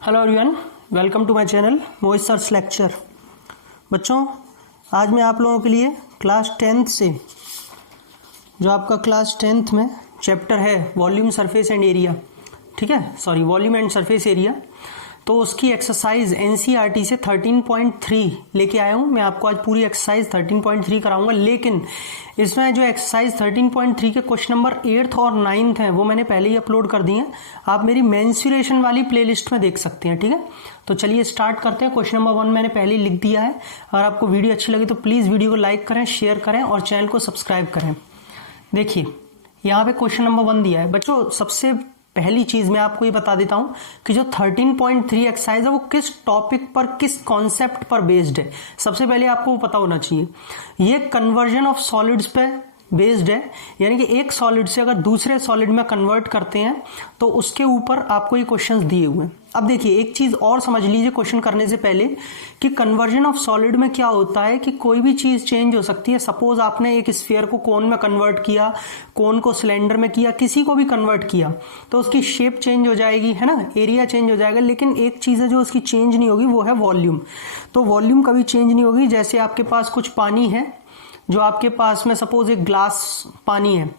Hello everyone, welcome to my channel Mohit sir's lecture. बच्चों, आज मैं आप लोगों के लिए क्लास 10th से जो आपका क्लास 10th में चैप्टर है वॉल्यूम सरफेस एंड एरिया, ठीक है, sorry volume and surface area, तो उसकी एक्सरसाइज एनसीईआरटी से 13.3 लेके आया हूँ। मैं आपको आज पूरी एक्सरसाइज 13.3 कराऊंगा, लेकिन इसमें जो एक्सरसाइज 13.3 के क्वेश्चन नंबर 8th और 9th हैं वो मैंने पहले ही अपलोड कर दिए हैं। आप मेरी मेंसुरेशन वाली प्लेलिस्ट में देख सकते हैं, ठीक है। तो चलिए स्टार्ट करते हैं। क्वेश्चन नंबर 1 मैंने पहले ही लिख दिया है। अगर आपको वीडियो अच्छी लगी तो प्लीज़ वीडियो को लाइक करें, शेयर करें और चैनल को सब्सक्राइब करें। देखिए यहाँ पे क्वेश्चन नंबर 1 दिया है। बच्चों, सबसे पहली चीज मैं आपको ये बता देता हूं कि जो 13.3 एक्सरसाइज है वो किस टॉपिक पर, किस कॉन्सेप्ट पर बेस्ड है। सबसे पहले आपको पता होना चाहिए ये कन्वर्जन ऑफ सॉलिड्स पे बेस्ड है, यानी कि एक सॉलिड से अगर दूसरे सॉलिड में कन्वर्ट करते हैं तो उसके ऊपर आपको ये क्वेश्चंस दिए हुए हैं। अब देखिए एक चीज और समझ लीजिए क्वेश्चन करने से पहले कि कन्वर्जन ऑफ सॉलिड में क्या होता है कि कोई भी चीज चेंज हो सकती है। सपोज आपने एक स्फीयर को कोन में कन्वर्ट किया, कोन को सिलेंडर में किया, किसी को भी कन्वर्ट किया तो उसकी शेप चेंज हो जाएगी, है ना, एरिया चेंज हो जाएगा, लेकिन एक चीज है जो उसकी चेंज नहीं होगी, वो है वॉल्यूम। तो वॉल्यूम कभी चेंज नहीं होगी। जैसे आपके पास कुछ पानी है, जो आपके पास में सपोज एक ग्लास पानी है,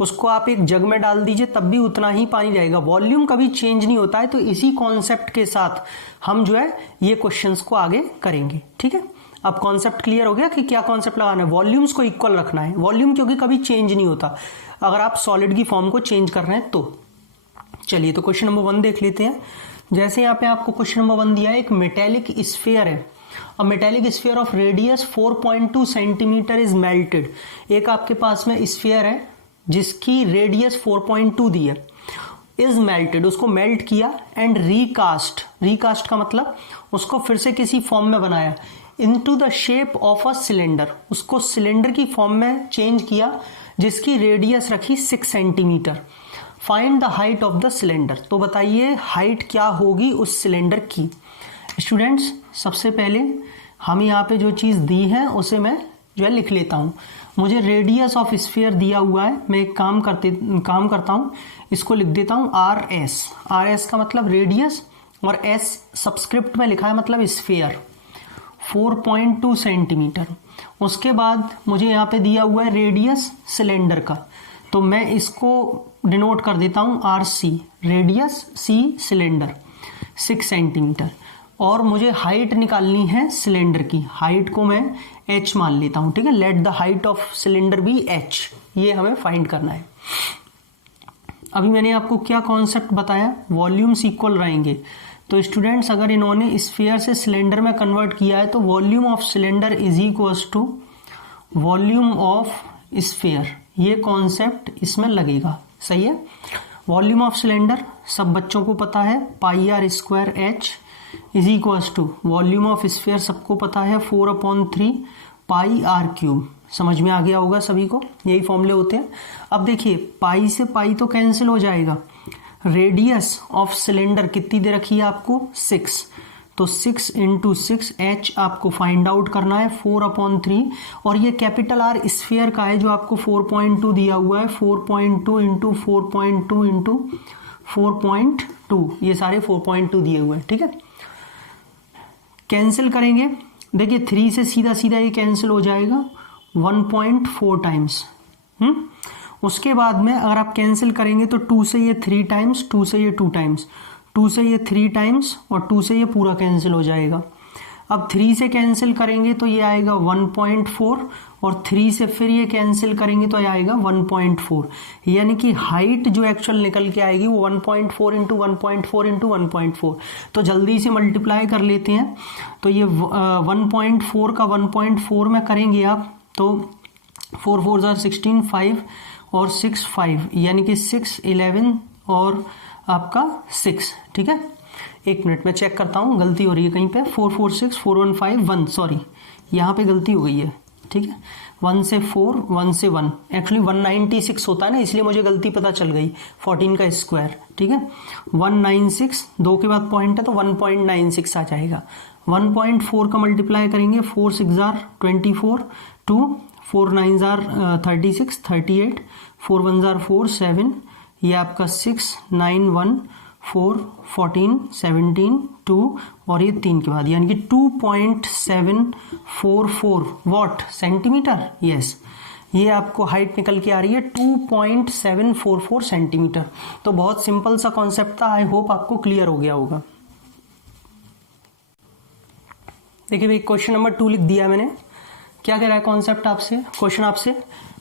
उसको आप एक जग में डाल दीजिए तब भी उतना ही पानी रहेगा, वॉल्यूम कभी चेंज नहीं होता है। तो इसी कॉन्सेप्ट के साथ हम जो है ये क्वेश्चंस को आगे करेंगे, ठीक है। अब कॉन्सेप्ट क्लियर हो गया कि क्या कॉन्सेप्ट लगाना है। वॉल्यूम्स को इक्वल रखना है, वॉल्यूम क्योंकि कभी चेंज नहीं होता अगर आप सॉलिड की फॉर्म को चेंज कर रहे हैं तो। चलिए तो क्वेश्चन नंबर 1 देख लेते हैं। जैसे यहाँ पे आपको क्वेश्चन नंबर 1 दिया है, एक मेटेलिक स्फीयर है, A metallic sphere of radius 4.2 centimetre is melted. एक आपके पास में स्फीयर है जिसकी रेडियस 4.2 दी है, इज मेल्टेड, उसको मेल्ट किया एंड रीकास्ट, रीकास्ट का मतलब उसको फिर से किसी फॉर्म में बनाया, into the shape of a cylinder, उसको सिलेंडर की फॉर्म में चेंज किया जिसकी रेडियस रखी 6 centimetre. Find the height of the cylinder. तो बताइए हाइट क्या होगी उस सिलेंडर की। स्टूडेंट्स, सबसे पहले हम यहाँ पे जो चीज़ दी है उसे मैं जो है लिख लेता हूँ। मुझे रेडियस ऑफ स्फीयर दिया हुआ है, मैं एक काम करता हूँ, इसको लिख देता हूँ RS। RS का मतलब रेडियस और S सबस्क्रिप्ट में लिखा है मतलब स्फीयर, 4.2 सेंटीमीटर। उसके बाद मुझे यहाँ पे दिया हुआ है रेडियस सिलेंडर का, तो मैं इसको डिनोट कर देता हूँ RC, radius C cylinder 6 centimetre. और मुझे हाइट निकालनी है सिलेंडर की, हाइट को मैं h मान लेता हूं, ठीक है। Let the height of cylinder be h, ये हमें फाइंड करना है। अभी मैंने आपको क्या कॉन्सेप्ट बताया, वॉल्यूम्स इक्वल रहेंगे। तो स्टूडेंट्स, अगर इन्होंने स्फीयर से सिलेंडर में कन्वर्ट किया है तो volume of cylinder is equals to volume of sphere, ये कॉन्सेप्ट इसमें लगेगा, सही है। वॉल्यूम ऑफ सिलेंडर सब बच्चों को पता है, πr² h is equals to volume of sphere सबको पता है 4/3 πr³। समझ में आ गया होगा सभी को, यही फॉर्मूले होते हैं। अब देखिए पाई से पाई तो कैंसिल हो जाएगा, रेडियस ऑफ सिलेंडर कितनी दे रखी है आपको 6, तो 6 × 6 h आपको फाइंड आउट करना है 4/3, और ये कैपिटल R स्फीयर का है जो आपको 4.2 दिया हुआ है, 4.2 × 4.2 × 4.2, ये सारे 4.2 दिए हुए हैं, ठीक है। कैंसिल करेंगे, देखिए 3 से सीधा सीधा ये कैंसिल हो जाएगा 1.4 टाइम्स। उसके बाद में अगर आप कैंसिल करेंगे तो 2 से ये 3 टाइम्स, 2 से ये 2 टाइम्स, 2 से ये 3 टाइम्स और 2 से ये पूरा कैंसिल हो जाएगा। अब 3 से कैंसिल करेंगे तो ये आएगा 1.4 और 3 से फिर ये कैंसिल करेंगे तो ये आएगा 1.4, यानी कि हाइट जो एक्चुअल निकल के आएगी वो 1.4 × 1.4 × 1.4। तो जल्दी से मल्टीप्लाई कर लेते हैं। तो ये 1.4 का 1.4 में करेंगे आप तो 4 4 16, 5 और 6 5, यानी कि 6 11 और आपका 6, ठीक है। एक मिनट में चेक करता हूँ, गलती हो रही है कहीं पे, 4 4 6 4 1 5 1, सॉरी यहाँ पे गलती हो गई है, ठीक है। 1 से 4, 1 से 1, एक्चुअली 196 होता है ना, इसलिए मुझे गलती पता चल गई, 14 का स्क्वायर, ठीक है। 196, 2 के बाद पॉइंट है तो 1.96 आ जाएगा। 1.4 का मल्टीप्लाई करेंगे, 4 6 24, 2 4 9 36 38, 4 1 4 7, ये आपका 6 9 1 4, 14, 17, 2 और ये 3 के बाद, यानी कि 2.744 वॉट सेंटीमीटर। यस, ये आपको हाइट निकल के आ रही है 2.744 सेंटीमीटर। तो बहुत सिंपल सा कॉन्सेप्ट था, आई होप आपको क्लियर हो गया होगा। देखिए भाई, क्वेश्चन नंबर 2 लिख दिया मैंने। क्या कह रहा है कॉन्सेप्ट आपसे, क्वेश्चन आपसे,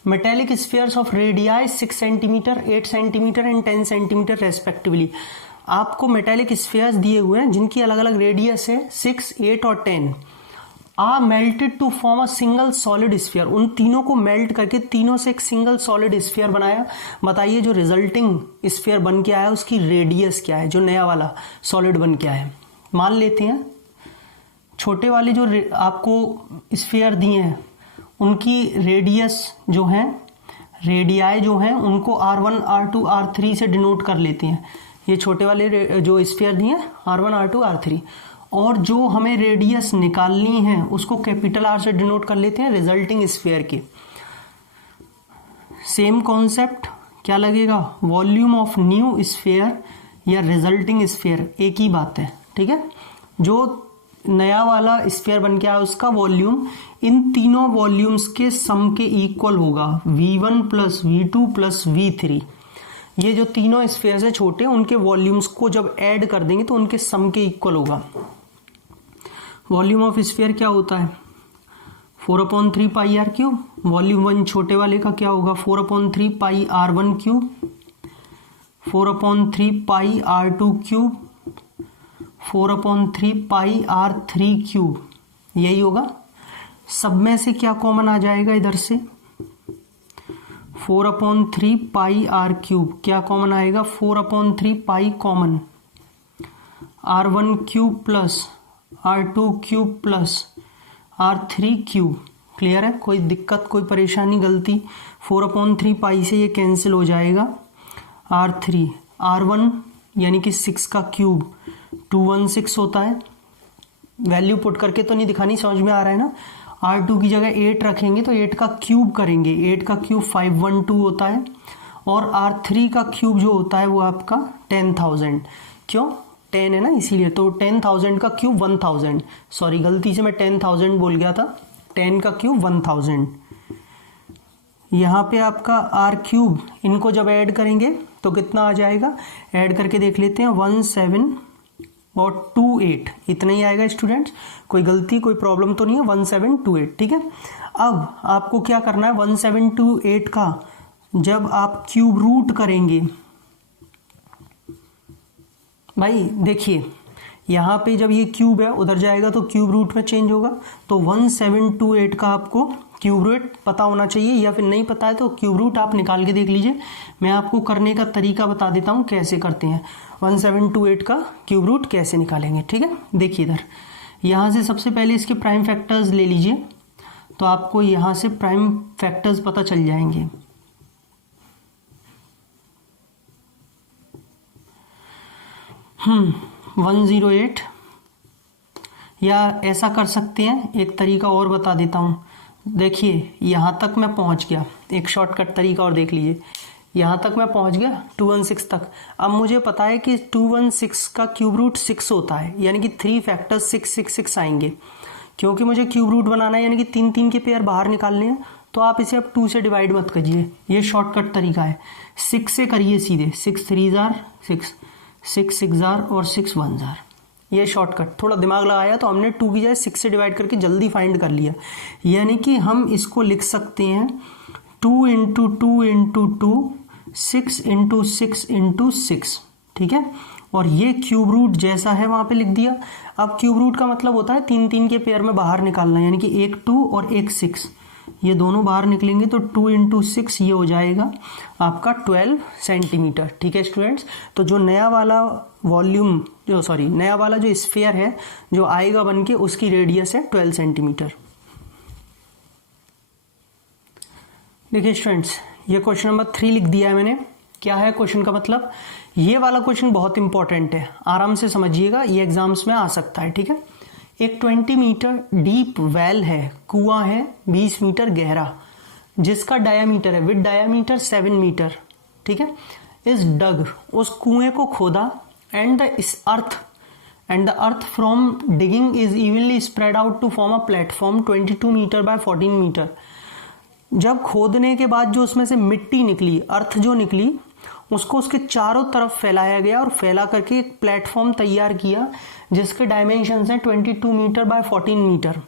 metallic spheres of radii 6 centimetre, 8 centimetre and 10 centimetre respectively. आपको मेटेलिक स्फीयर्स दिए हुए हैं जिनकी अलग अलग रेडियस है 6, 8 और 10, are melted to form a single solid sphere. उन तीनों को मेल्ट करके तीनों से एक सिंगल सॉलिड स्फीयर बनाया। बताइए जो रिजल्टिंग स्फीयर बन के आया उसकी रेडियस क्या है, जो नया वाला सॉलिड बन के आया। मान लेते हैं छोटे वाले जो आपको स्फीयर दिए हैं उनकी रेडियस जो है, रेडियाई जो है उनको R1, R2, R3 से डिनोट कर लेते हैं। ये छोटे वाले जो स्फीयर दिए हैं R1, R2, R3, और जो हमें रेडियस निकालनी है उसको कैपिटल R से डिनोट कर लेते हैं रिजल्टिंग स्फीयर के। सेम कॉन्सेप्ट क्या लगेगा, वॉल्यूम ऑफ न्यू स्फीयर या रिजल्टिंग स्फीयर, एक ही बात है, ठीक है। जो नया वाला स्फीयर बन के आया उसका वॉल्यूम इन तीनों वॉल्यूम्स के सम के इक्वल होगा, V1 plus V2 plus V3। ये जो तीनों स्फीयर है छोटे, उनके वॉल्यूम्स को जब ऐड कर देंगे तो उनके सम के इक्वल होगा। वॉल्यूम ऑफ स्फीयर क्या होता है 4/3 पाई r क्यूब। वॉल्यूम 1 छोटे वाले का क्या होगा 4/3 पाई r1 क्यूब, 4/3 पाई r2 क्यूब, 4/3 पाई r3 क्यूब, यही होगा। सब में से क्या कॉमन आ जाएगा, इधर से 4/3 पाई r क्यूब, क्या कॉमन आएगा 4/3 pi common, r1 cube plus r2 cube plus r3 cube. Clear है, कोई दिक्कत कोई परेशानी गलती, 4/3 पाई से ये कैंसिल हो जाएगा, r3, r1 यानी कि 6 का क्यूब 216 होता है। वैल्यू पुट करके तो नहीं दिखानी, समझ में आ रहा है ना। R2 की जगह 8 रखेंगे तो 8 का क्यूब करेंगे, 8 का क्यूब 512 होता है, और R3 का क्यूब जो होता है वो आपका 10,000। क्यों 10 है ना इसीलिए, तो 10,000 का क्यूब 1000, सॉरी गलती से मैं 10,000 बोल गया था, 10 का क्यूब 1000। यहाँ पे आपका R क्यूब, इनको जब ऐड करेंगे तो कितना आ जाएगा, ऐड करके देख लेते हैं 17 और 28, इतना ही आएगा स्टूडेंट्स। कोई गलती कोई प्रॉब्लम तो नहीं है, 1728, ठीक है। अब आपको क्या करना है, 1728 का जब आप क्यूब रूट करेंगे, भाई देखिए यहाँ पे जब ये क्यूब है उधर जाएगा तो क्यूब रूट में चेंज होगा, तो 1728 का आपको क्यूब रूट पता होना चाहिए, या फिर नहीं पता है तो क्यूब रूट आप निकाल के देख लीजिए। मैं आपको करने का तरीका बता देता हूँ कैसे करते हैं, 1728 का क्यूब रूट कैसे निकालेंगे, ठीक है। देखिए इधर यहाँ से सबसे पहले इसके प्राइम फैक्टर्स ले लीजिए, तो आपको यहाँ से प्राइम फैक्टर्स पता चल जाएंगे। 108, या ऐसा कर सकते हैं, एक तरीका और बता देता हूँ। देखिए यहाँ तक मैं पहुँच गया, एक शॉर्टकट तरीका और देख लीजिए, यहाँ तक मैं पहुँच गया 216 तक। अब मुझे पता है कि 216 का क्यूब रूट 6 होता है, यानी कि 3 फैक्टर्स 6 6 6 आएंगे। क्योंकि मुझे क्यूब रूट बनाना है, यानी कि 3 3 के पेयर बाहर निकालने हैं, तो आप इसे अब 2 से डिवाइड मत कीजिए, ये शॉर्टकट तरीका है। 6 से करिए सीधे, 6 3 जार 6, 6 6 जार और 6 1 जार, ये शॉर्टकट। थोड़ा दिमाग लगाया तो हमने 2 की जगह 6 से डिवाइड करके जल्दी फाइंड कर लिया। यानी कि हम इसको लिख सकते हैं 2 इंटू 2 इंटू 2, 6 इंटू 6 इंटू 6, ठीक है। और ये क्यूब रूट जैसा है वहाँ पे लिख दिया। अब क्यूब रूट का मतलब होता है 3 3 के पेयर में बाहर निकालना, यानी कि एक 2 और एक 6, ये दोनों बाहर निकलेंगे तो 2 इंटू 6 ये हो जाएगा आपका 12 सेंटीमीटर, ठीक है स्टूडेंट्स। तो जो नया वाला वॉल्यूम नया वाला जो स्फीयर है जो आएगा बन के, उसकी रेडियस है 12 सेंटीमीटर। देखिए स्टूडेंट्स, ये क्वेश्चन नंबर 3 लिख दिया है मैंने। क्या है क्वेश्चन का मतलब, ये वाला क्वेश्चन बहुत इंपॉर्टेंट है, आराम से समझिएगा, ये एग्जाम्स में आ सकता है, ठीक है। एक 20 मीटर डीप वेल है, कुआं है 20 मीटर गहरा, जिसका डायामीटर है विद डायामीटर 7 मीटर, ठीक है। इस डग, उस कुएं को खोदा and the earth from digging is evenly spread out to form a platform 22 metre by 14 metre. जब खोदने के बाद जो उसमें से मिट्टी निकली, अर्थ जो निकली, उसको उसके चारों तरफ फैलाया गया और फैला करके एक प्लेटफॉर्म तैयार किया जिसके डायमेंशंस हैं 22 मीटर बाय 14 मीटर।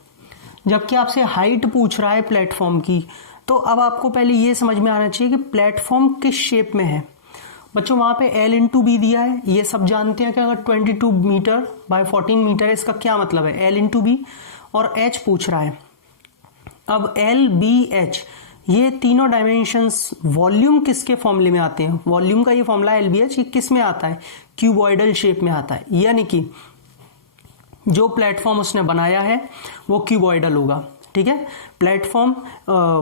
जबकि आपसे हाइट पूछ रहा है प्लेटफॉर्म की, तो अब आपको पहले ये समझ में आना चाहिए कि प्लेटफॉर्म किस शेप में है। बच्चों वहाँ पे L/B दिया है, ये सब जानते हैं कि अगर 22 मीटर बाय 14 मीटर है, इसका क्या मतलब है, L/B, और H पूछ रहा है। अब LBH ये तीनों डायमेंशंस वॉल्यूम किसके फॉर्मूले में आते हैं, वॉल्यूम का ये फॉर्मूला LBH ये किस में आता है, क्यूबॉइडल शेप में आता है, यानी कि जो प्लेटफॉर्म उसने बनाया है वो क्यूबॉइडल होगा। ठीक है, प्लेटफॉर्म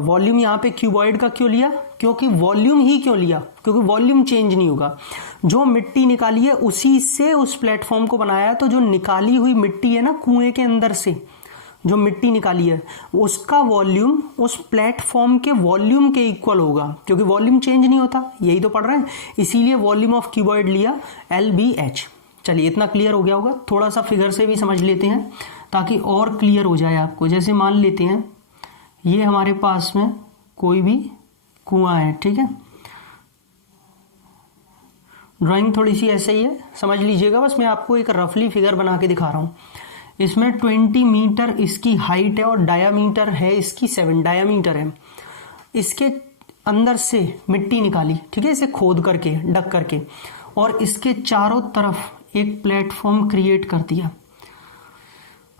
वॉल्यूम यहाँ पे क्यूबॉइड का क्यों लिया, क्योंकि वॉल्यूम ही क्यों लिया, क्योंकि वॉल्यूम चेंज नहीं होगा। जो मिट्टी निकाली है उसी से उस प्लेटफॉर्म को बनाया है, तो जो निकाली हुई मिट्टी है ना कुएं के अंदर से जो मिट्टी निकाली है उसका वॉल्यूम उस प्लेटफॉर्म के वॉल्यूम के इक्वल होगा, क्योंकि वॉल्यूम चेंज नहीं होता, यही तो पढ़ रहे हैं, इसीलिए वॉल्यूम ऑफ क्यूबॉइड लिया LBH। चलिए इतना क्लियर हो गया होगा। थोड़ा सा फिगर से भी समझ लेते हैं ताकि और क्लियर हो जाए आपको। जैसे मान लेते हैं ये हमारे पास में कोई भी कुआं है, ठीक है, ड्राइंग थोड़ी सी ऐसे ही है, समझ लीजिएगा। बस मैं आपको एक रफली फिगर बना के दिखा रहा हूँ। इसमें 20 मीटर इसकी हाइट है और डायामीटर है इसकी 7 डायामीटर है। इसके अंदर से मिट्टी निकाली, ठीक है, इसे खोद करके डक करके, और इसके चारों तरफ एक प्लेटफॉर्म क्रिएट कर दिया।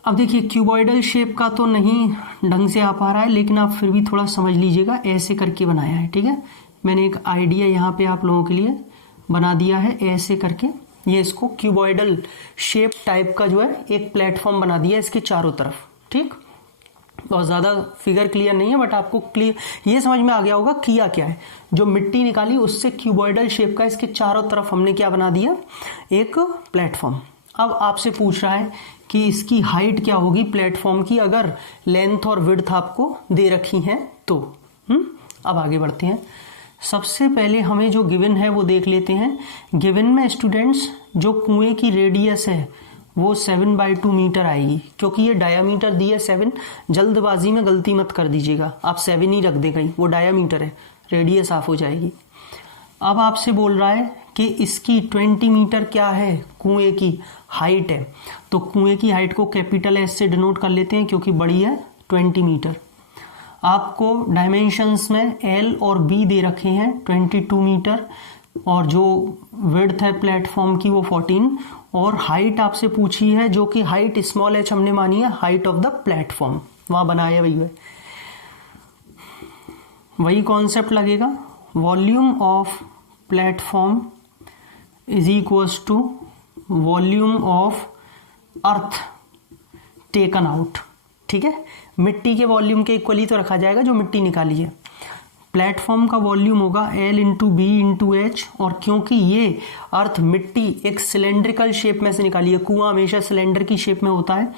अब देखिए क्यूबॉइडल शेप का तो नहीं ढंग से आ पा रहा है, लेकिन आप फिर भी थोड़ा समझ लीजिएगा, ऐसे करके बनाया है। ठीक है, मैंने एक आइडिया यहाँ पे आप लोगों के लिए बना दिया है, ऐसे करके ये इसको क्यूबॉइडल शेप टाइप का जो है एक प्लेटफॉर्म बना दिया इसके चारों तरफ। ठीक, बहुत ज़्यादा फिगर क्लियर नहीं है, बट आपको क्लियर ये समझ में आ गया होगा किया क्या है। जो मिट्टी निकाली उससे क्यूबॉइडल शेप का इसके चारों तरफ हमने क्या बना दिया, एक प्लेटफॉर्म। अब आपसे पूछ रहा है कि इसकी हाइट क्या होगी प्लेटफॉर्म की, अगर लेंथ और विड्थ आपको दे रखी है तो। अब आगे बढ़ते हैं। सबसे पहले हमें जो गिवन है वो देख लेते हैं। गिवन में स्टूडेंट्स जो कुएं की रेडियस है वो 7/2 मीटर आएगी, क्योंकि ये डायामीटर दी है 7। जल्दबाजी में गलती मत कर दीजिएगा, आप 7 ही रख दें कहीं, वो डायामीटर है, रेडियस ऑफ हो जाएगी। अब आपसे बोल रहा है कि इसकी 20 मीटर क्या है, कुएं की हाइट है, तो कुएं की हाइट को कैपिटल S से डिनोट कर लेते हैं क्योंकि बड़ी है 20 मीटर। आपको डायमेंशंस में L और B दे रखे हैं 22 मीटर, और जो विड्थ है प्लेटफॉर्म की वो 14, और हाइट आपसे पूछी है जो कि हाइट स्मॉल h हमने मानी है, हाइट ऑफ द प्लेटफॉर्म वहां बनाया वही है, वही कॉन्सेप्ट लगेगा। Volume of platform is equals to volume of earth taken out. ठीक है, मिट्टी के वॉल्यूम के इक्वली तो रखा जाएगा जो मिट्टी निकाली है। प्लेटफॉर्म का वॉल्यूम होगा L/B/H, और क्योंकि ये अर्थ मिट्टी एक सिलेंड्रिकल शेप में से निकाली है, कुआं हमेशा सिलेंडर की शेप में होता है,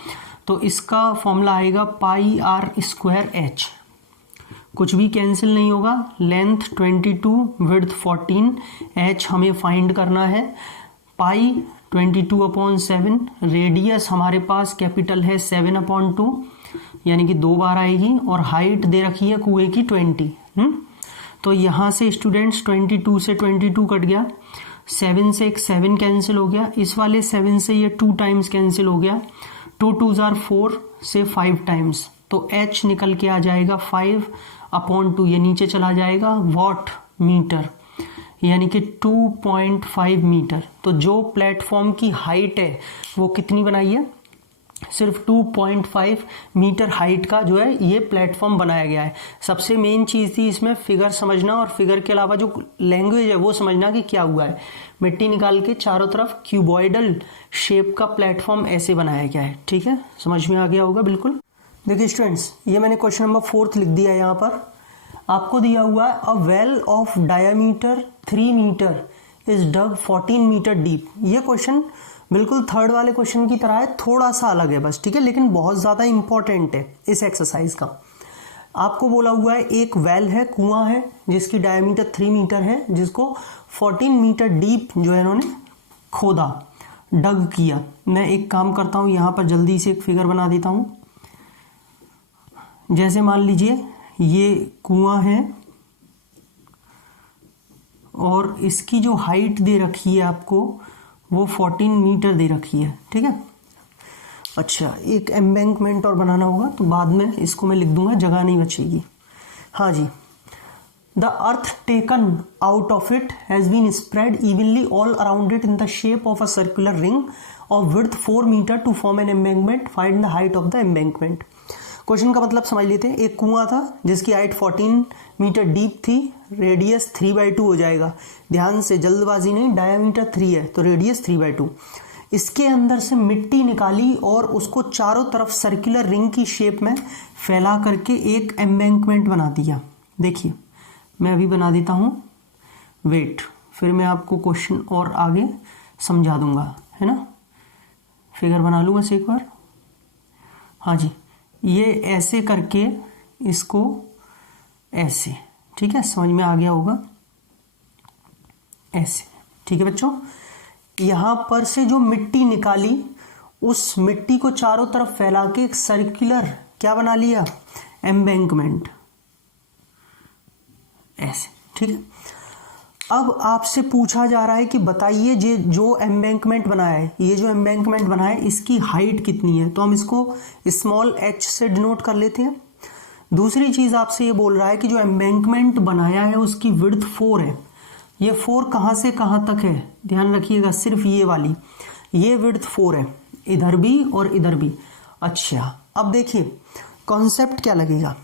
तो इसका फॉर्मूला आएगा πr²h। कुछ भी कैंसिल नहीं होगा। लेंथ 22, विड्थ 14, h हमें फाइंड करना है, पाई 22/7, रेडियस हमारे पास कैपिटल है 7/2 यानी कि 2 बार आएगी, और हाइट दे रखी है कुएं की 20। तो यहाँ से स्टूडेंट्स 22 से 22 कट गया, 7 से एक 7 कैंसिल हो गया, इस वाले 7 से ये 2 टाइम्स कैंसिल हो गया, 2 2s are 4 से 5 टाइम्स, तो h निकल के आ जाएगा 5/2, ये नीचे चला जाएगा, वॉट मीटर, यानी कि 2.5 मीटर। तो जो प्लेटफॉर्म की हाइट है वो कितनी बनाई है, सिर्फ 2.5 मीटर हाइट का जो है ये प्लेटफॉर्म बनाया गया है। सबसे मेन चीज़ थी इसमें फिगर समझना, और फिगर के अलावा जो लैंग्वेज है वो समझना कि क्या हुआ है। मिट्टी निकाल के चारों तरफ क्यूबॉइडल शेप का प्लेटफॉर्म ऐसे बनाया गया है। ठीक है, समझ में आ गया होगा बिल्कुल। देखिए स्टूडेंट्स, ये मैंने क्वेश्चन नंबर 4 लिख दिया है। यहाँ पर आपको दिया हुआ है a well of diameter 3 metre is dug 14 metre deep. ये क्वेश्चन बिल्कुल थर्ड वाले क्वेश्चन की तरह है, थोड़ा सा अलग है बस, ठीक है, लेकिन बहुत ज़्यादा इंपॉर्टेंट है इस एक्सरसाइज का। आपको बोला हुआ है एक वेल है, कुआं है जिसकी डायमीटर 3 मीटर है, जिसको 14 मीटर डीप जो है इन्होंने खोदा। डग किया। मैं एक काम करता हूँ, यहाँ पर जल्दी से एक फिगर बना देता हूँ। जैसे मान लीजिए ये कुआं है और इसकी जो हाइट दे रखी है आपको वो 14 मीटर दे रखी है, ठीक है। अच्छा, एक एम्बैंकमेंट और बनाना होगा तो बाद में इसको मैं लिख दूंगा, जगह नहीं बचेगी। हाँ जी, the earth taken out of it has been spread evenly all around it in the shape of a circular ring of width 4 metre to form an embankment, find the height of the embankment. Question का मतलब समझ लेते हैं। एक कुआं था जिसकी height 14 metre deep थी, रेडियस 3/2 हो जाएगा। ध्यान से, जल्दबाजी नहीं, डायामीटर 3 है तो रेडियस 3/2। इसके अंदर से मिट्टी निकाली और उसको चारों तरफ सर्कुलर रिंग की शेप में फैला करके एक एम्बैंकमेंट बना दिया। देखिए मैं अभी बना देता हूँ, वेट, फिर मैं आपको क्वेश्चन और आगे समझा दूंगा, है ना। फिगर बना लूँ बस एक बार। हाँ जी, ये ऐसे करके इसको ऐसे, ठीक है, समझ में आ गया होगा, ऐसे, ठीक है बच्चों। यहां पर से जो मिट्टी निकाली उस मिट्टी को चारों तरफ फैला के एक सर्कुलर क्या बना लिया, एम्बैंकमेंट, ऐसे, ठीक है। अब आपसे पूछा जा रहा है कि बताइए ये जो एम्बैंकमेंट बनाया है, ये जो एम्बैंकमेंट बनाया है इसकी हाइट कितनी है, तो हम इसको स्मॉल h से डिनोट कर लेते हैं। दूसरी चीज आपसे ये बोल रहा है कि जो एम्बैंकमेंट बनाया है उसकी विड्थ 4 है। ये 4 कहां से कहां तक है, ध्यान रखिएगा, सिर्फ ये वाली, ये विड्थ 4 है, इधर भी और इधर भी। अच्छा, अब देखिए कॉन्सेप्ट क्या लगेगा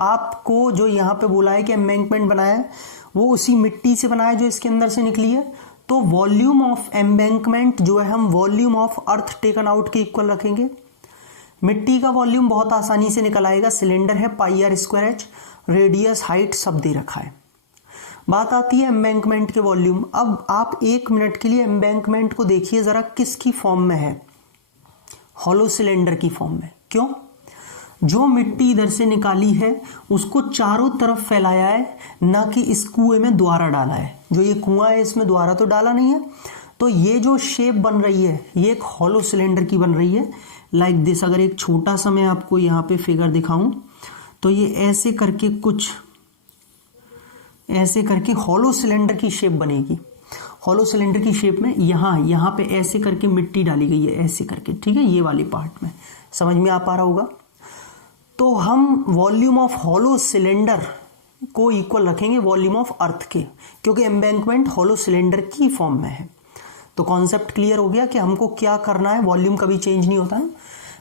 आपको। जो यहाँ पे बोला है कि एम्बैंकमेंट बनाया है वो उसी मिट्टी से बनाया जो इसके अंदर से निकली है, तो वॉल्यूम ऑफ एम्बैंकमेंट जो है हम volume of earth taken out के इक्वल रखेंगे। मिट्टी का वॉल्यूम बहुत आसानी से निकल आएगा, सिलेंडर है πr²h, रेडियस हाइट सब दे रखा है। बात आती है एम्बैंकमेंट के वॉल्यूम। अब आप 1 मिनट के लिए एम्बैंकमेंट को देखिए जरा किसकी फॉर्म में है, हॉलो सिलेंडर की फॉर्म में। क्यों? जो मिट्टी इधर से निकाली है उसको चारों तरफ फैलाया है, ना कि इस कुएं में द्वारा डाला है। जो ये कुआं है इसमें द्वारा तो डाला नहीं है, तो ये जो शेप बन रही है ये एक हॉलो सिलेंडर की बन रही है, लाइक दिस। अगर एक छोटा सा मैं आपको यहाँ पे फिगर दिखाऊं तो ये ऐसे करके कुछ ऐसे करके हॉलो सिलेंडर की शेप बनेगी। हॉलो सिलेंडर की शेप में यहाँ पे ऐसे करके मिट्टी डाली गई है, ऐसे करके, ठीक है, ये वाली पार्ट में। समझ में आ पा रहा होगा। तो हम वॉल्यूम ऑफ हॉलो सिलेंडर को इक्वल रखेंगे वॉल्यूम ऑफ अर्थ के, क्योंकि एम्बैंकमेंट हॉलो सिलेंडर की फॉर्म में है। तो कॉन्सेप्ट क्लियर हो गया कि हमको क्या करना है, वॉल्यूम कभी चेंज नहीं होता है।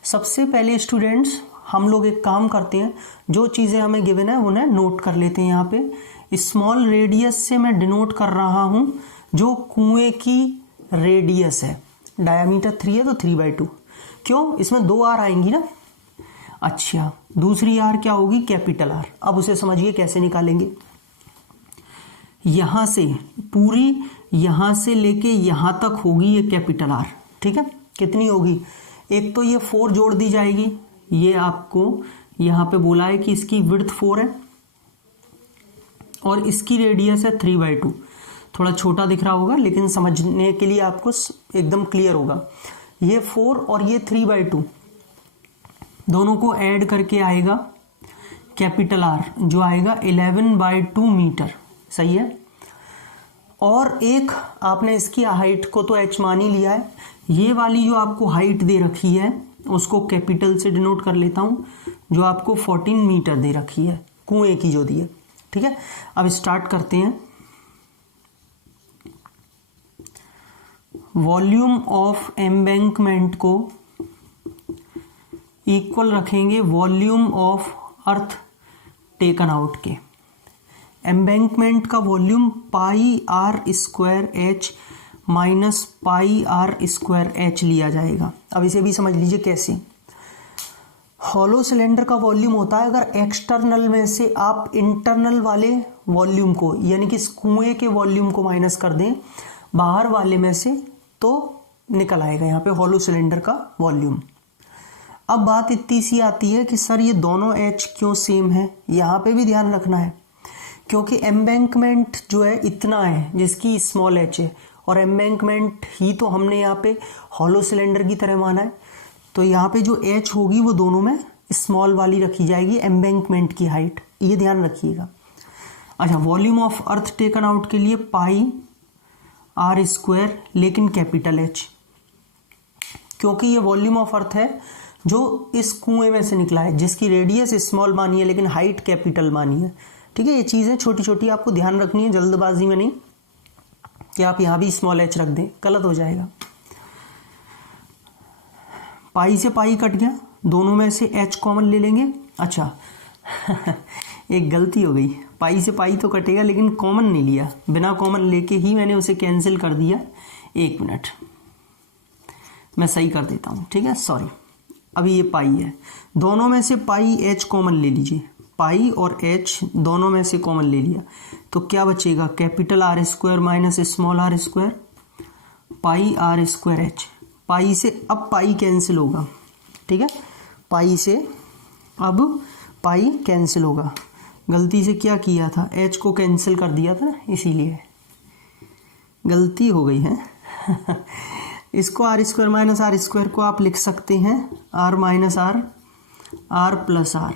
सबसे पहले स्टूडेंट्स हम लोग एक काम करते हैं, जो चीज़ें हमें गिवन है उन्हें नोट कर लेते हैं। यहाँ पे स्मॉल रेडियस से मैं डिनोट कर रहा हूँ जो कुएं की रेडियस है। डायामीटर 3 है तो 3/2। क्यों? इसमें 2 आर आएंगी ना। अच्छा, दूसरी आर क्या होगी, कैपिटल आर। अब उसे समझिए कैसे निकालेंगे। यहां से पूरी, यहां से लेके यहां तक होगी ये कैपिटल आर, ठीक है। कितनी होगी, एक तो ये 4 जोड़ दी जाएगी, ये आपको यहां पे बोला है कि इसकी विड्थ 4 है और इसकी रेडियस है 3/2। थोड़ा छोटा दिख रहा होगा लेकिन समझने के लिए आपको एकदम क्लियर होगा। ये 4 और ये 3/2 दोनों को ऐड करके आएगा कैपिटल आर, जो आएगा 11/2 मीटर, सही है। और एक आपने इसकी हाइट को तो h मान ही लिया है, ये वाली जो आपको हाइट दे रखी है उसको कैपिटल से डिनोट कर लेता हूं, जो आपको 14 मीटर दे रखी है, कुएं की जो दी है, ठीक है। अब स्टार्ट करते हैं। वॉल्यूम ऑफ एम्बैंकमेंट को इक्वल रखेंगे volume of earth taken out के। एम्बैंकमेंट का वॉल्यूम πr² माइनस πr² लिया जाएगा। अब इसे भी समझ लीजिए कैसे। हॉलो सिलेंडर का वॉल्यूम होता है अगर एक्सटर्नल में से आप इंटरनल वाले वॉल्यूम को, यानी कि इस कुएं के वॉल्यूम को माइनस कर दें बाहर वाले में से, तो निकल आएगा यहाँ पे हॉलो सिलेंडर का वॉल्यूम। अब बात इतनी सी आती है कि सर ये दोनों h क्यों सेम है, यहाँ पे भी ध्यान रखना है, क्योंकि एम्बैंकमेंट जो है इतना है जिसकी स्मॉल h है, और एम्बैंकमेंट ही तो हमने यहाँ पे हॉलो सिलेंडर की तरह माना है, तो यहाँ पे जो एच होगी वो दोनों में स्मॉल वाली रखी जाएगी, एम्बैंकमेंट की हाइट, ये ध्यान रखिएगा। अच्छा, volume of earth taken out के लिए पाई आर स्क्वायर, लेकिन कैपिटल एच, क्योंकि ये वॉल्यूम ऑफ अर्थ है जो इस कुएं में से निकला है, जिसकी रेडियस स्मॉल मानी है लेकिन हाइट कैपिटल मानी है। ठीक है, ये चीज़ें छोटी छोटी आपको ध्यान रखनी है, जल्दबाजी में नहीं कि आप यहाँ भी स्मॉल एच रख दें, गलत हो जाएगा। पाई से पाई कट गया, दोनों में से एच कॉमन ले लेंगे। अच्छा एक गलती हो गई, पाई से पाई तो कटेगा लेकिन कॉमन नहीं लिया, बिना कॉमन लेके ही मैंने उसे कैंसिल कर दिया। एक मिनट मैं सही कर देता हूँ, ठीक है, सॉरी। अभी ये पाई है, दोनों में से पाई एच कॉमन ले लीजिए, पाई और एच दोनों में से कॉमन ले लिया तो क्या बचेगा, capital R square minus small R square, pi R square H. Pi से अब पाई कैंसिल होगा, ठीक है, पाई से अब पाई कैंसिल होगा। गलती से क्या किया था, एच को कैंसिल कर दिया था, इसीलिए गलती हो गई है इसको r square minus r square को आप लिख सकते हैं r minus r, r plus r,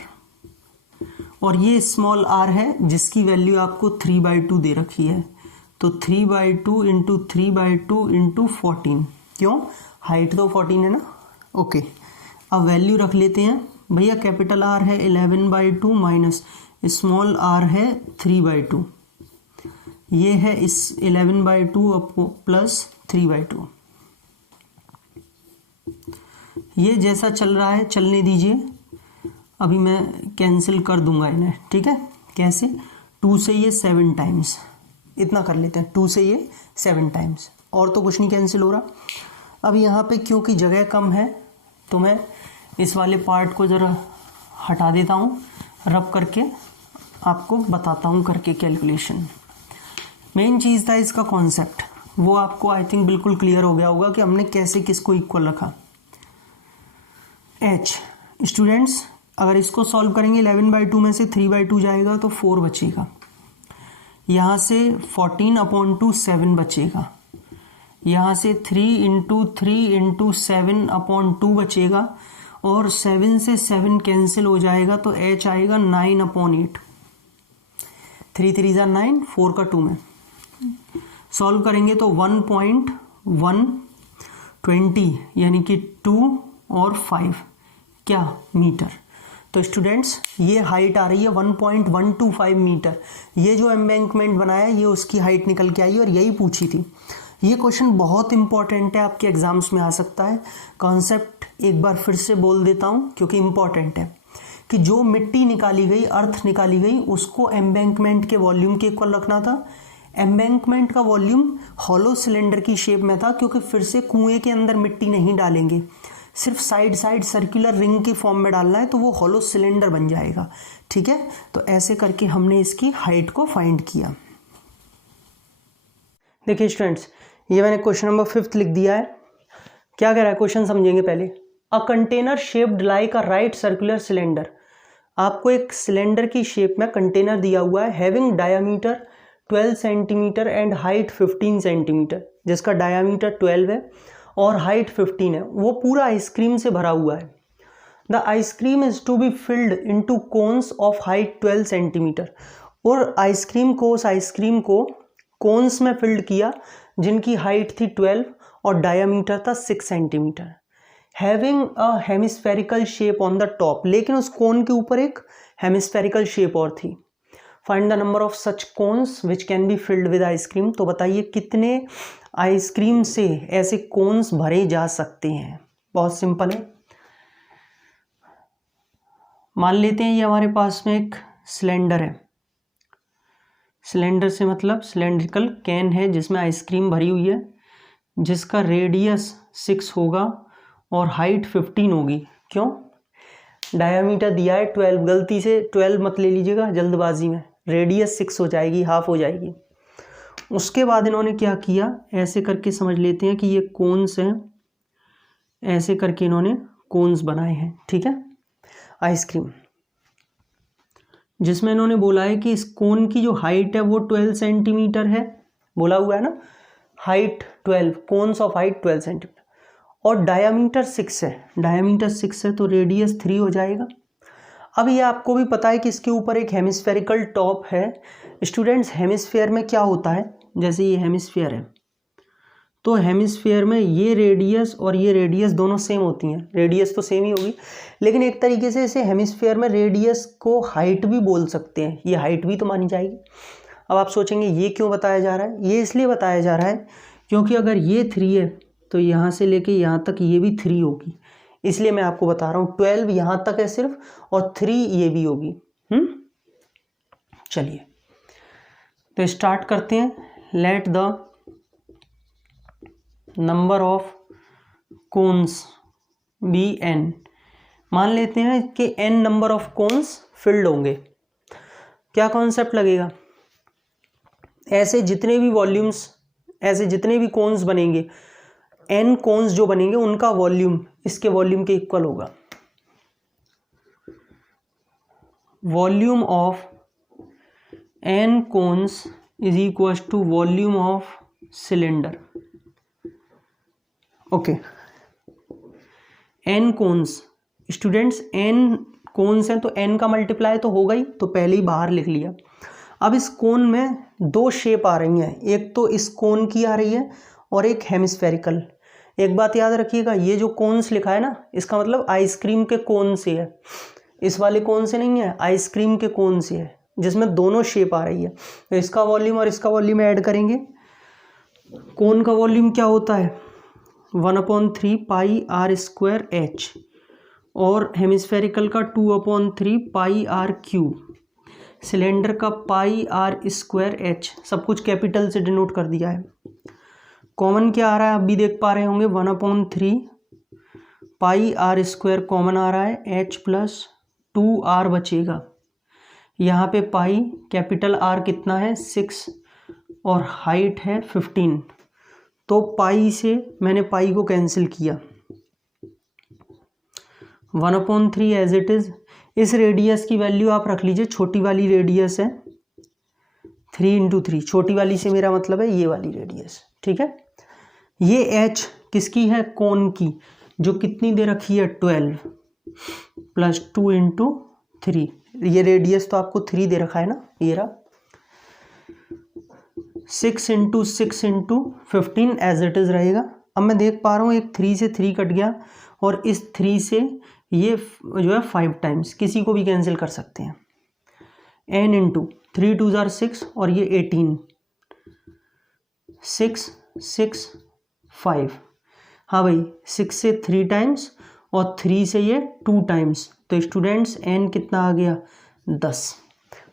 और ये स्मॉल आर है जिसकी वैल्यू आपको 3/2 दे रखी है, तो 3/2 इंटू 3/2 इंटू 14, क्यों, हाइट तो 14 है ना। ओके, अब वैल्यू रख लेते हैं भैया, कैपिटल आर है 11/2 माइनस स्मॉल आर है 3/2, ये है इस 11/2 प्लस 3/2। ये जैसा चल रहा है चलने दीजिए, अभी मैं कैंसिल कर दूंगा इन्हें, ठीक है। कैसे, 2 से ये 7 टाइम्स, इतना कर लेते हैं, 2 से ये 7 टाइम्स, और तो कुछ नहीं कैंसिल हो रहा। अब यहाँ पे क्योंकि जगह कम है तो मैं इस वाले पार्ट को ज़रा हटा देता हूँ, रब करके आपको बताता हूँ करके कैलकुलेशन। मेन चीज़ था इसका कॉन्सेप्ट, वो आपको आई थिंक बिल्कुल क्लियर हो गया होगा कि हमने कैसे किसको इक्वल रखा। एच स्टूडेंट्स, अगर इसको सॉल्व करेंगे 11/2 में से 3/2 जाएगा तो 4 बचेगा, यहाँ से 14/2 7 बचेगा, यहाँ से 3 इंटू 3 इंटू 7/2 बचेगा, और 7 से 7 कैंसिल हो जाएगा तो एच आएगा 9/8, 3 3 9, 4 का 2 में सॉल्व करेंगे तो 1.120 यानी कि 2 और 5 क्या मीटर। तो स्टूडेंट्स ये हाइट आ रही है 1.125 मीटर। ये जो एम्बैंकमेंट बनाया ये उसकी हाइट निकल के आई और यही पूछी थी। ये क्वेश्चन बहुत इंपॉर्टेंट है, आपके एग्जाम्स में आ सकता है। कॉन्सेप्ट एक बार फिर से बोल देता हूँ क्योंकि इंपॉर्टेंट है कि जो मिट्टी निकाली गई, अर्थ निकाली गई, उसको एम्बैंकमेंट के वॉल्यूम के इक्वल रखना था। एम्बैंकमेंट का वॉल्यूम हॉलो सिलेंडर की शेप में था क्योंकि फिर से कुएं के अंदर मिट्टी नहीं डालेंगे, सिर्फ साइड साइड सर्कुलर रिंग की फॉर्म में डालना है तो वो हॉलो सिलेंडर बन जाएगा। ठीक है, तो ऐसे करके हमने इसकी हाइट को फाइंड किया। देखिए स्टूडेंट्स, ये मैंने क्वेश्चन नंबर 5 लिख दिया है। क्या कह रहा है क्वेश्चन, समझेंगे पहले। A container shaped like a right circular cylinder, आपको एक सिलेंडर की शेप में कंटेनर दिया हुआ है, having diameter 12 centimetre and height 15 centimetre, जिसका डायामीटर 12 है और हाइट 15 है। वो पूरा आइसक्रीम से भरा हुआ है। The ice cream is to be filled into cones of height 12 centimetre, और आइसक्रीम को, उस आइसक्रीम को कोन्स में फिल्ड किया जिनकी हाइट थी 12 और डायामीटर था 6 centimetre. Having a hemispherical shape on the top, लेकिन उस कोन के ऊपर एक हेमिस्फेरिकल शेप और थी। Find the number of such cones which can be filled with ice cream, तो बताइए कितने आइसक्रीम से ऐसे कोन्स भरे जा सकते हैं। बहुत सिंपल है, मान लेते हैं ये हमारे पास में एक सिलेंडर है। सिलेंडर से मतलब सिलेंड्रिकल कैन है जिसमें आइसक्रीम भरी हुई है, जिसका रेडियस 6 होगा और हाइट 15 होगी। क्यों, डायामीटर दिया है 12, गलती से 12 मत ले लीजिएगा जल्दबाजी में, रेडियस 6 हो जाएगी, हाफ हो जाएगी। उसके बाद इन्होंने क्या किया, ऐसे करके समझ लेते हैं कि ये कोन्स हैं, ऐसे करके इन्होंने कोन्स बनाए हैं। ठीक है, आइसक्रीम जिसमें इन्होंने बोला है कि इस कोन की जो हाइट है वो 12 सेंटीमीटर है, बोला हुआ है ना। Height 12, cones of height 12 centimetre, और डायामीटर 6 है, डायामीटर 6 है तो रेडियस 3 हो जाएगा। अब ये आपको भी पता है कि इसके ऊपर एक हेमिस्फेरिकल टॉप है। स्टूडेंट्स, हेमिस्फेयर में क्या होता है, जैसे ये हेमिस्फेयर है तो हेमिस्फेयर में ये रेडियस और ये रेडियस दोनों सेम होती हैं, रेडियस तो सेम ही होगी, लेकिन एक तरीके से इसे हेमिस्फेयर में रेडियस को हाइट भी बोल सकते हैं, ये हाइट भी तो मानी जाएगी। अब आप सोचेंगे ये क्यों बताया जा रहा है, ये इसलिए बताया जा रहा है क्योंकि अगर ये 3 है तो यहाँ से लेके यहाँ तक ये भी 3 होगी, इसलिए मैं आपको बता रहा हूँ 12 यहाँ तक है सिर्फ और 3 ये भी होगी। चलिए तो स्टार्ट करते हैं। Let the number of cones be n, मान लेते हैं कि n number of cones filled होंगे। क्या कॉन्सेप्ट लगेगा, ऐसे जितने भी वॉल्यूम्स, ऐसे जितने भी कोन्स बनेंगे, n कोन्स जो बनेंगे उनका वॉल्यूम इसके वॉल्यूम के इक्वल होगा। Volume of n cones is equal to volume of cylinder. Okay, n cones, students n cones हैं तो n का मल्टीप्लाई तो होगा ही, तो पहले ही बाहर लिख लिया। अब इस कोन में 2 शेप आ रही हैं, एक तो इस कोन की आ रही है और एक हेमिस्फेरिकल। एक बात याद रखिएगा, ये जो कोन्स लिखा है ना, इसका मतलब आइसक्रीम के कोन से है, इस वाले कोन से नहीं है, आइसक्रीम के कोन से है, जिसमें दोनों शेप आ रही है। तो इसका वॉल्यूम और इसका वॉल्यूम ऐड करेंगे। कोन का वॉल्यूम क्या होता है, 1/3 पाई आर स्क्वायर एच, और हेमिस्फेरिकल का 2/3 पाई आर क्यूब, सिलेंडर का पाई आर स्क्वायर एच, सब कुछ कैपिटल से डिनोट कर दिया है। कॉमन क्या आ रहा है, आप भी देख पा रहे होंगे, 1/3 पाई आर स्क्वायर कॉमन आ रहा है, एच प्लस 2r बचेगा। यहाँ पे पाई, कैपिटल आर कितना है 6 और हाइट है 15, तो पाई से मैंने पाई को कैंसिल किया, 1/3 एज इट इज। इस रेडियस की वैल्यू आप रख लीजिए, छोटी वाली रेडियस है 3 × 3, छोटी वाली से मेरा मतलब है ये वाली रेडियस, ठीक है। ये h किसकी है, कोन की, जो कितनी दे रखी है 12 प्लस 2 × 3, ये रेडियस तो आपको 3 दे रखा है ना, ये रहा, 6 × 6 × 15 एज इट इज रहेगा। अब मैं देख पा रहा हूँ एक 3 से 3 कट गया और इस 3 से ये जो है 5 टाइम्स, किसी को भी कैंसिल कर सकते हैं, n × 3 2 = 6 और ये 18, 6 6 5, हाँ भाई 6 से 3 टाइम्स और 3 से ये 2 टाइम्स, तो स्टूडेंट्स n कितना आ गया 10,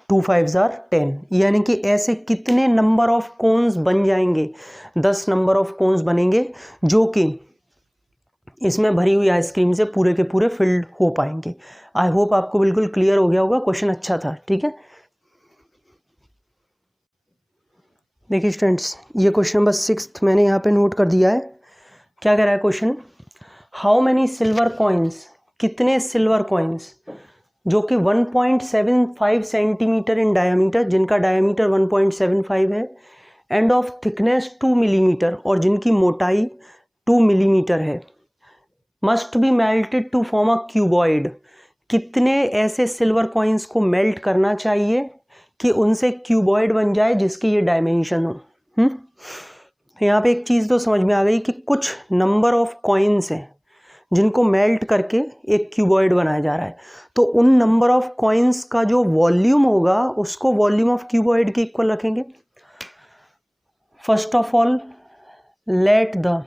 2 5 = 10, यानी कि ऐसे कितने नंबर ऑफ कोन्स बन जाएंगे, 10 नंबर ऑफ कोन्स बनेंगे जो कि इसमें भरी हुई आइसक्रीम से पूरे के पूरे फिल्ड हो पाएंगे। आई होप आपको बिल्कुल क्लियर हो गया होगा, क्वेश्चन अच्छा था, ठीक है। देखिए स्टूडेंट्स, ये क्वेश्चन नंबर 6 मैंने यहाँ पे नोट कर दिया है। क्या कह रहा है question, how many silver coins, कितने सिल्वर कॉइन्स जो कि 1.75 सेंटीमीटर इन डायमीटर, जिनका डायमीटर 1.75 है, एंड ऑफ थिकनेस 2 मिलीमीटर, और जिनकी मोटाई 2 मिलीमीटर है, must be melted to form a cuboid, कितने ऐसे सिल्वर कॉइन्स को मेल्ट करना चाहिए कि उनसे क्यूबॉइड बन जाए जिसकी ये डायमेंशन हो। यहाँ पे एक चीज़ तो समझ में आ गई कि कुछ नंबर ऑफ कॉइन्स हैं जिनको मेल्ट करके एक क्यूबॉइड बनाया जा रहा है, तो उन नंबर ऑफ कॉइन्स का जो वॉल्यूम होगा उसको वॉल्यूम ऑफ क्यूबॉइड के इक्वल रखेंगे। First of all let the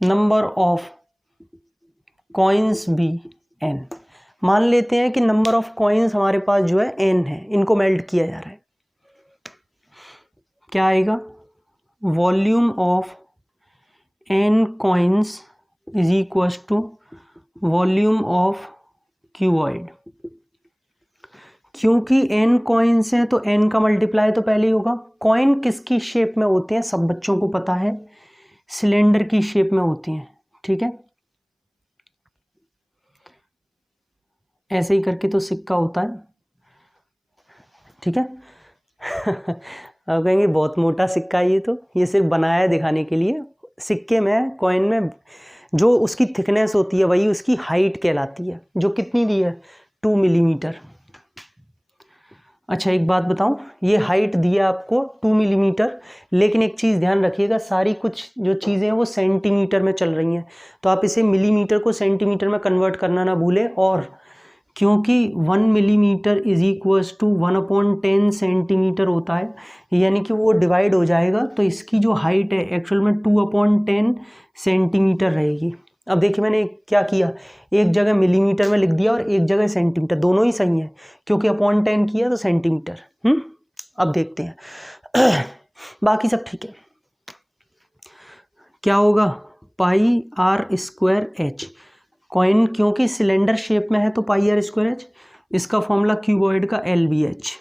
number of coins be n, मान लेते हैं कि नंबर ऑफ कॉइन्स हमारे पास जो है n है, इनको मेल्ट किया जा रहा है। क्या आएगा, volume of n coins is equal to volume of cuboid. क्योंकि n कॉइन्स हैं तो n का मल्टीप्लाई तो पहले ही होगा। कॉइन किसकी शेप में होते हैं, सब बच्चों को पता है, सिलेंडर की शेप में होती हैं, ठीक है। ऐसे ही करके तो सिक्का होता है, ठीक है। आप कहेंगे बहुत मोटा सिक्का है ये सिर्फ बनाया है दिखाने के लिए। सिक्के में, कॉइन में जो उसकी थिकनेस होती है वही उसकी हाइट कहलाती है, जो कितनी दी है 2 मिलीमीटर। अच्छा एक बात बताऊं, ये हाइट दी है आपको 2 मिलीमीटर, लेकिन एक चीज़ ध्यान रखिएगा, सारी कुछ जो चीज़ें हैं वो सेंटीमीटर में चल रही हैं, तो आप इसे मिलीमीटर को सेंटीमीटर में कन्वर्ट करना ना भूलें। और क्योंकि 1 millimetre is equals to 1/10 centimetre होता है, यानी कि वो डिवाइड हो जाएगा, तो इसकी जो हाइट है एक्चुअल में 2/10 सेंटीमीटर रहेगी। अब देखिए मैंने क्या किया, एक जगह मिलीमीटर में लिख दिया और एक जगह सेंटीमीटर, दोनों ही सही है क्योंकि अपॉन 10 किया तो सेंटीमीटर। अब देखते हैं बाकी सब ठीक है। क्या होगा, पाई आर स्क्वायर एच। कॉइन क्योंकि सिलेंडर शेप में है तो पाई आर स्क्वायर एच। इसका फॉर्मूला क्यूबॉइड का एल बी एच,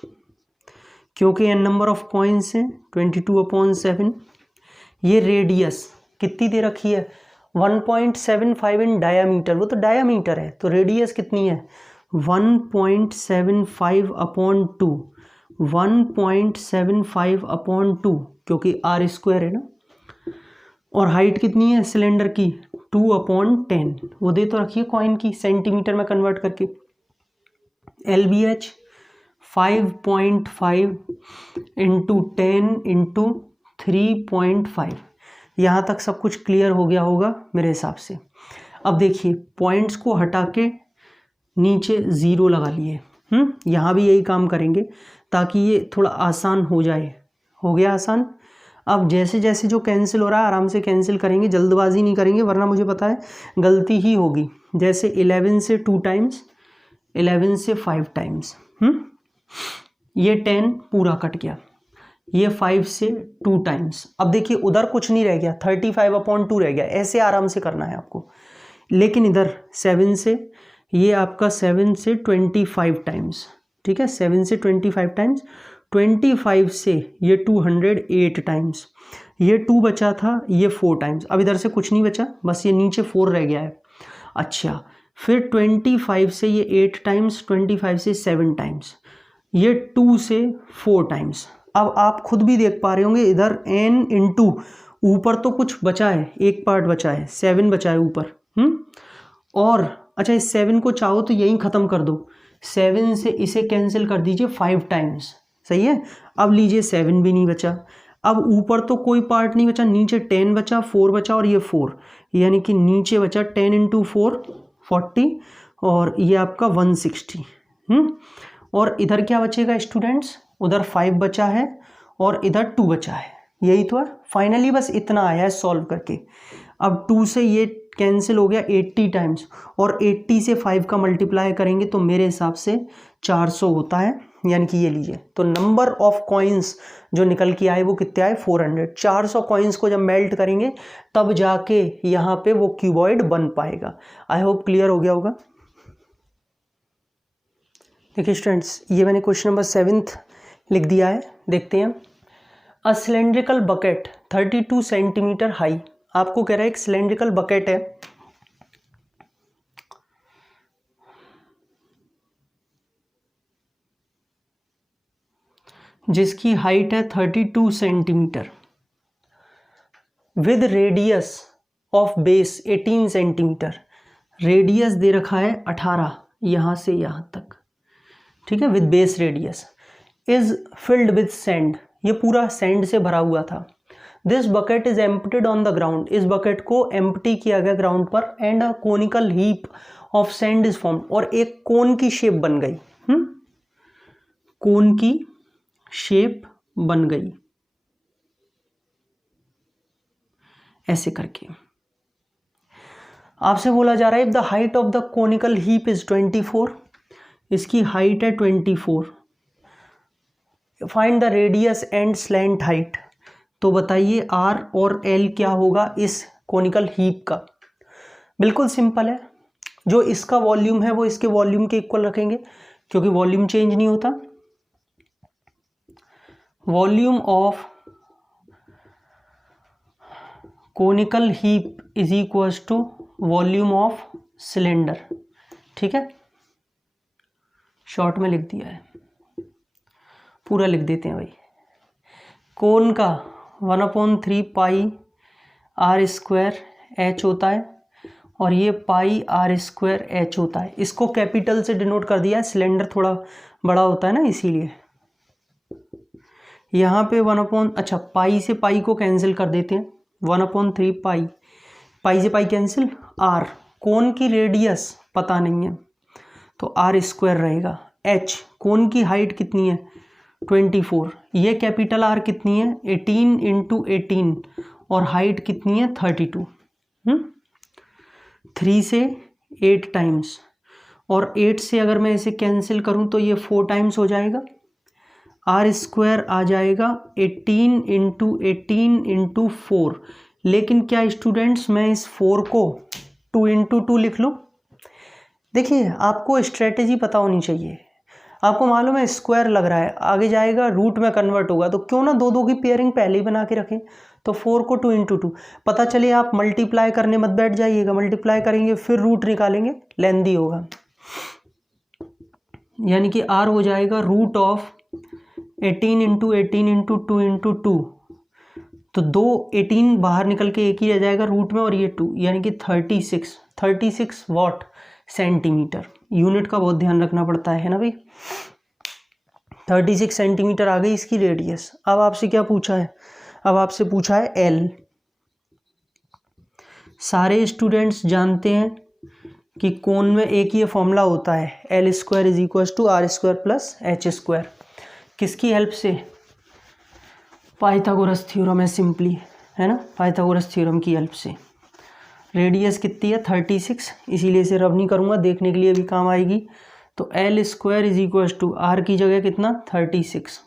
क्योंकि एन नंबर ऑफ कॉइन्स है 22/7। ये रेडियस कितनी दे रखी है 1.75 इन डायामीटर, वो तो डायामीटर है, तो रेडियस कितनी है 1.75/2, 1.75/2 क्योंकि आर स्क्वायर है ना। और हाइट कितनी है सिलेंडर की 2/10, वो दे तो रखिए कॉइन की सेंटीमीटर में कन्वर्ट करके। L B H 5.5 into 10 into 3.5। यहाँ तक सब कुछ क्लियर हो गया होगा मेरे हिसाब से। अब देखिए पॉइंट्स को हटा के नीचे ज़ीरो लगा लिए। यहाँ भी यही काम करेंगे ताकि ये थोड़ा आसान हो जाए। हो गया आसान। अब जैसे जैसे जो कैंसिल हो रहा है आराम से कैंसिल करेंगे, जल्दबाजी नहीं करेंगे वरना मुझे पता है गलती ही होगी। जैसे 11 से 2 टाइम्स, 11 से 5 टाइम्स, ये 10 पूरा कट गया, ये 5 से 2 टाइम्स। अब देखिए उधर कुछ नहीं रह गया, 35/2 रह गया। ऐसे आराम से करना है आपको। लेकिन इधर 7 से, ये आपका 7 से 25 टाइम्स, ठीक है, 7 से 25 टाइम्स, 25 से ये 208 टाइम्स, ये 2 बचा था, ये 4 टाइम्स। अब इधर से कुछ नहीं बचा, बस ये नीचे 4 रह गया है। अच्छा फिर 25 से ये 8 टाइम्स, 25 से 7 टाइम्स, ये 2 से 4 टाइम्स। अब आप खुद भी देख पा रहे होंगे इधर n इंटू ऊपर तो कुछ बचा है, एक पार्ट बचा है, 7 बचा है ऊपर। और अच्छा इस 7 को चाहो तो यहीं ख़त्म कर दो, 7 से इसे कैंसिल कर दीजिए 5 टाइम्स, सही है। अब लीजिए 7 भी नहीं बचा, अब ऊपर तो कोई पार्ट नहीं बचा, नीचे 10 बचा, 4 बचा और ये 4, यानी कि नीचे बचा 10 इंटू 4 40 और ये आपका 160। और इधर क्या बचेगा स्टूडेंट्स, उधर 5 बचा है और इधर 2 बचा है, यही तो है। फाइनली बस इतना आया है सॉल्व करके। अब 2 से ये कैंसिल हो गया 80 टाइम्स और 80 से 5 का मल्टीप्लाई करेंगे तो मेरे हिसाब से 400 होता है, यानी कि ये लीजिए। तो नंबर ऑफ कॉइन्स जो निकल के आए वो कितने आए 400। 400 कॉइन्स को जब मेल्ट करेंगे तब जाके यहाँ पे वो क्यूबॉइड बन पाएगा। आई होप क्लियर हो गया होगा। देखिए स्टूडेंट्स, ये मैंने क्वेश्चन नंबर 7 लिख दिया है, देखते हैं। A cylindrical bucket 32 centimetre high. आपको कह रहा है एक सिलेंड्रिकल बकेट है, जिसकी हाइट है 32 centimetre with radius of base 18 centimetre. Radius दे रखा है 18, यहाँ से यहाँ तक, ठीक है, with base radius. Is filled with sand, ये पूरा सैंड से भरा हुआ था। This bucket is emptied on the ground, इस बकेट को एम्प्टी किया गया ग्राउंड पर। And a conical heap of sand is formed, और एक कोन की शेप बन गई। कोन की शेप बन गई ऐसे करके। आपसे बोला जा रहा है if the height of the conical heap is 24, इसकी हाइट है 24, find the radius and slant height. तो बताइए आर और एल क्या होगा इस कोनिकल हीप का। बिल्कुल सिंपल है, जो इसका वॉल्यूम है वो इसके वॉल्यूम के इक्वल रखेंगे क्योंकि वॉल्यूम चेंज नहीं होता। Volume of conical heap is equals to volume of cylinder, ठीक है, शॉर्ट में लिख दिया है, पूरा लिख देते हैं भाई। कोण का 1/3 पाई आर स्क्वायर एच होता है और ये पाई आर स्क्वायर एच होता है। इसको कैपिटल से डिनोट कर दिया है, सिलेंडर थोड़ा बड़ा होता है ना इसीलिए। यहाँ पे अच्छा पाई से पाई को कैंसिल कर देते हैं, 1/3 पाई, पाई से पाई कैंसिल, आर कोण की रेडियस पता नहीं है तो आर स्क्वायर रहेगा। एच कोण की हाइट कितनी है 24, ये कैपिटल आर कितनी है 18 × 18 और हाइट कितनी है 32। 3 से 8 टाइम्स और 8 से अगर मैं इसे कैंसिल करूं तो ये 4 टाइम्स हो जाएगा। आर स्क्वायर आ जाएगा 18 × 18 × 4। लेकिन क्या स्टूडेंट्स मैं इस 4 को 2 × 2 लिख लूँ? देखिए आपको स्ट्रेटेजी पता होनी चाहिए। आपको मालूम है स्क्वायर लग रहा है, आगे जाएगा रूट में कन्वर्ट होगा, तो क्यों ना 2 की पेयरिंग पहले ही बना के रखें। तो 4 को 2 × 2 पता चले, आप मल्टीप्लाई करने मत बैठ जाइएगा, मल्टीप्लाई करेंगे फिर रूट निकालेंगे, लेंदी होगा। यानी कि आर हो जाएगा रूट ऑफ 18 × 18 × 2 × 2, तो 2 18 बाहर निकल के एक ही रह जाएगा रूट में और ये 2, यानी कि 36 वाट सेंटीमीटर। यूनिट का बहुत ध्यान रखना पड़ता है ना भाई। 36 सेंटीमीटर आ गई इसकी रेडियस। अब आपसे क्या पूछा है? अब आपसे पूछा है एल। सारे स्टूडेंट्स जानते हैं कि कोण में एक ही फॉर्मूला होता है, L² = R² + H²। किसकी हेल्प से? पाइथागोरस थ्योरम है सिंपली, है ना, पाइथागोरस थ्योरम की हेल्प से। रेडियस कितनी है 36, इसीलिए इसे रब नहीं करूँगा, देखने के लिए भी काम आएगी। तो L² = R की जगह कितना 36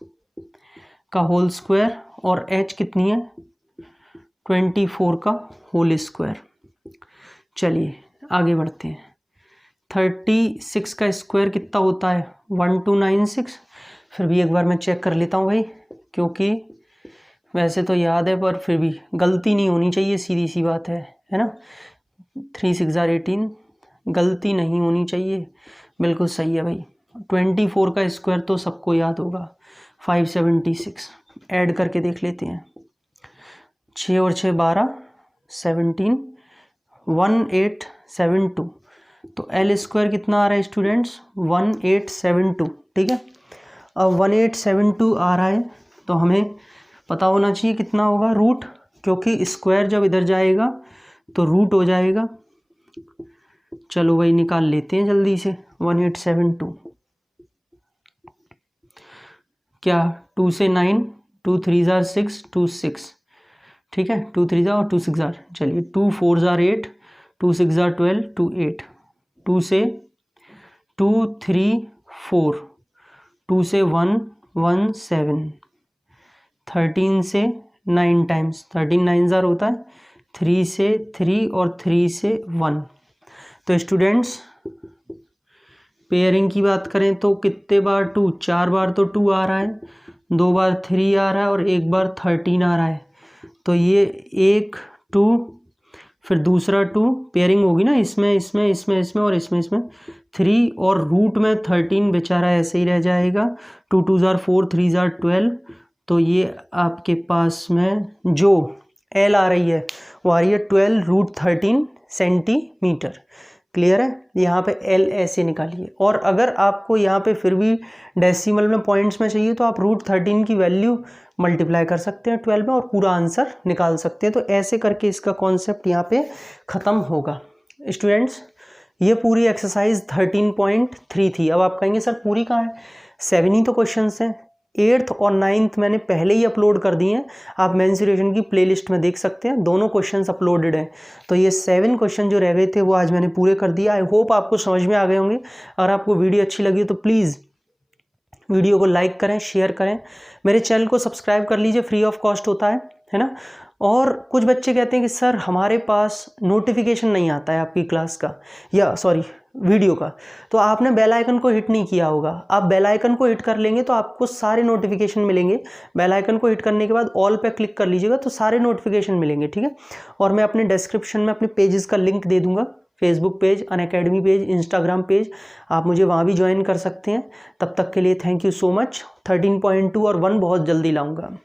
का होल स्क्वायर और H कितनी है 24 का होल स्क्वायर। चलिए आगे बढ़ते हैं। 36 का स्क्वायर कितना होता है 1296। फिर भी एक बार मैं चेक कर लेता हूँ भाई, क्योंकि वैसे तो याद है पर फिर भी गलती नहीं होनी चाहिए, सीधी सी बात है ना। 3 6 18, गलती नहीं होनी चाहिए, बिल्कुल सही है भाई। 24 का स्क्वायर तो सबको याद होगा 576। ऐड करके देख लेते हैं, 6 और 6 12, 17, 1872। तो L² कितना आ रहा है स्टूडेंट्स 1872, ठीक है। अब 1872 आ रहा है तो हमें पता होना चाहिए कितना होगा रूट, क्योंकि स्क्वायर जब इधर जाएगा तो रूट हो जाएगा। चलो भाई निकाल लेते हैं जल्दी से। 1872 क्या 2 से 9, 2 3 6, 2 6, ठीक है, 2 3 और 2 6 चलिए 2 4 8, 2 6 12, 2 8, 2 से 2 3 4, 2 से 1 1 7, 13 से 9 टाइम्स, 13 9 होता है, 3 से 3 और 3 से 1। तो स्टूडेंट्स पेयरिंग की बात करें तो कितने बार 2, 4 बार तो 2 आ रहा है, 2 बार 3 आ रहा है और 1 बार 13 आ रहा है। तो ये 1 2 फिर दूसरा 2 पेयरिंग होगी ना, इसमें इसमें इसमें इसमें और इसमें इसमें 3 और रूट में 13 बेचारा ऐसे ही रह जाएगा। 2 2 4, 3 12। तो ये आपके पास में जो L आ रही है वो आ रही है 12√13 सेंटीमीटर। क्लियर है? यहाँ पे L ऐसे निकालिए। और अगर आपको यहाँ पे फिर भी डेसिमल में पॉइंट्स में चाहिए तो आप √13 की वैल्यू मल्टीप्लाई कर सकते हैं 12 में और पूरा आंसर निकाल सकते हैं। तो ऐसे करके इसका कॉन्सेप्ट यहाँ पे ख़त्म होगा। स्टूडेंट्स ये पूरी एक्सरसाइज 13.3 थी। अब आप कहेंगे सर पूरी कहाँ है? 7 ही तो क्वेश्चन हैं। 8th और 9th मैंने पहले ही अपलोड कर दिए हैं, आप मेंसुरेशन की प्लेलिस्ट में देख सकते हैं, दोनों क्वेश्चंस अपलोडेड हैं। तो ये 7 क्वेश्चन जो रह गए थे वो आज मैंने पूरे कर दिया। आई होप आपको समझ में आ गए होंगे। अगर आपको वीडियो अच्छी लगी तो प्लीज़ वीडियो को लाइक करें, शेयर करें, मेरे चैनल को सब्सक्राइब कर लीजिए, फ्री ऑफ कॉस्ट होता है ना। और कुछ बच्चे कहते हैं कि सर हमारे पास नोटिफिकेशन नहीं आता है आपकी क्लास का या सॉरी वीडियो का, तो आपने बेल आइकन को हिट नहीं किया होगा। आप बेल आइकन को हिट कर लेंगे तो आपको सारे नोटिफिकेशन मिलेंगे। बेल आइकन को हिट करने के बाद ऑल पे क्लिक कर लीजिएगा तो सारे नोटिफिकेशन मिलेंगे, ठीक है। और मैं अपने डिस्क्रिप्शन में अपने पेजेस का लिंक दे दूंगा, Facebook page, Unacademy page, Instagram page, आप मुझे वहाँ भी ज्वाइन कर सकते हैं। तब तक के लिए थैंक यू सो मच। 13.2 और 1 बहुत जल्दी लाऊंगा।